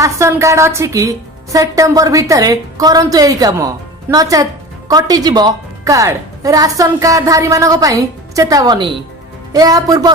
Ration card अच्छी कि September भितर करंतु एही काम नचेत कटिजिब कार्ड। राशन कार्ड धारी मानक पई चेतावनी। या पूर्व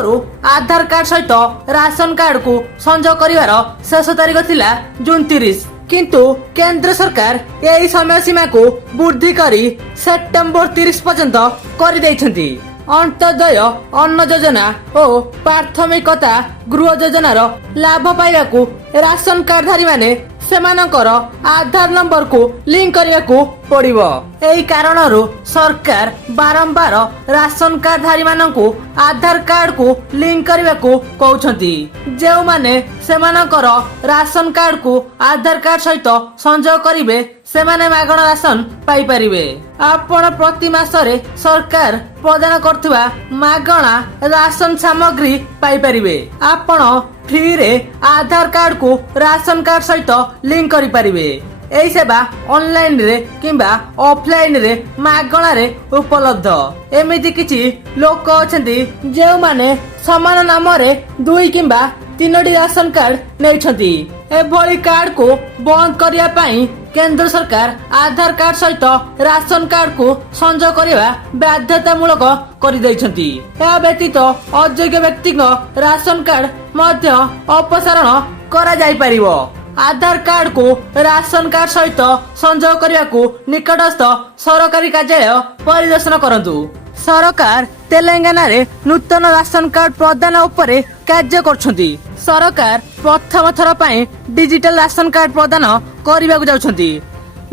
आधार कार्ड सहित राशन कार्ड को संजोग करिवार शेष तारीख थिला जून 30 किंतु केंद्र सरकार यही समय सीमा को वृद्धि करी सेप्टेम्बर 30 पर्यंत कर देइछंती। अंत्योदय अन्न योजना और प्राथमिकता गृह योजनार लाभ पाइबाकू राशन कार्ड धारी माने सेमानकर आधार नंबर को लिंक करने को पड़िबो। एही कारणरू सरकार बारंबार राशन कार्ड धारी माननकू आधार कार्ड को लिंक करने को कहउछंती। जेउ माने सेमानकर राशन कार्ड को आधार कार्ड सहित संजोग करिवे सेमाने मागण राशन पाई परिबे। आपण प्रति मासरे सरकार प्रदान करथुवा मागणा राशन सामग्री पाई परिबे। आपण फ्री रे आधार कार्ड को राशन कार्ड सहित लिंक करि परिबे। एही सेवा ऑनलाइन रे किंबा ऑफलाइन रे मागणा रे उपलब्ध। एमिति किछि लोक अछंती जेउ माने समान नाम रे 2 किंबा 3टी राशन कार्ड नेइछंती। एभली कार्ड को बंद करिया पई केंद्र सरकार आधार कार्ड सहित राशन कार्ड को संजोग करवा बाध्यतामूलक कर दैछंती। या व्यतीत अयोग्य व्यक्ति राशन कार्ड मध्य अपसारण करा जाई परिबो। आधार कार्ड को राशन कार्ड सहित संजोग करने को निकटस्थ सरकारी कार्यालय परिदर्शन करंतु। सरकार तेलंगाना रे नूतन राशन कार्ड प्रदान उपरे कार्य करछंती। सरकार प्रथम थर पई डिजिटल राशन कार्ड प्रदान करिबाकू जाउछंती।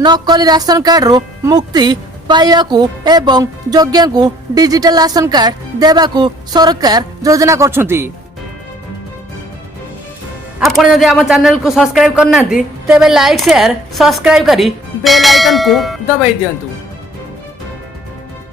नकली राशन कार्ड रो मुक्ति पाइबाकू एवं योग्य को डिजिटल राशन कार्ड देबाकू सरकार योजना करछंती। आपण जदि हम चैनल को सब्सक्राइब करनांती तेबे लाइक शेयर सब्सक्राइब करी बेल आइकन को दबाई दियंतु।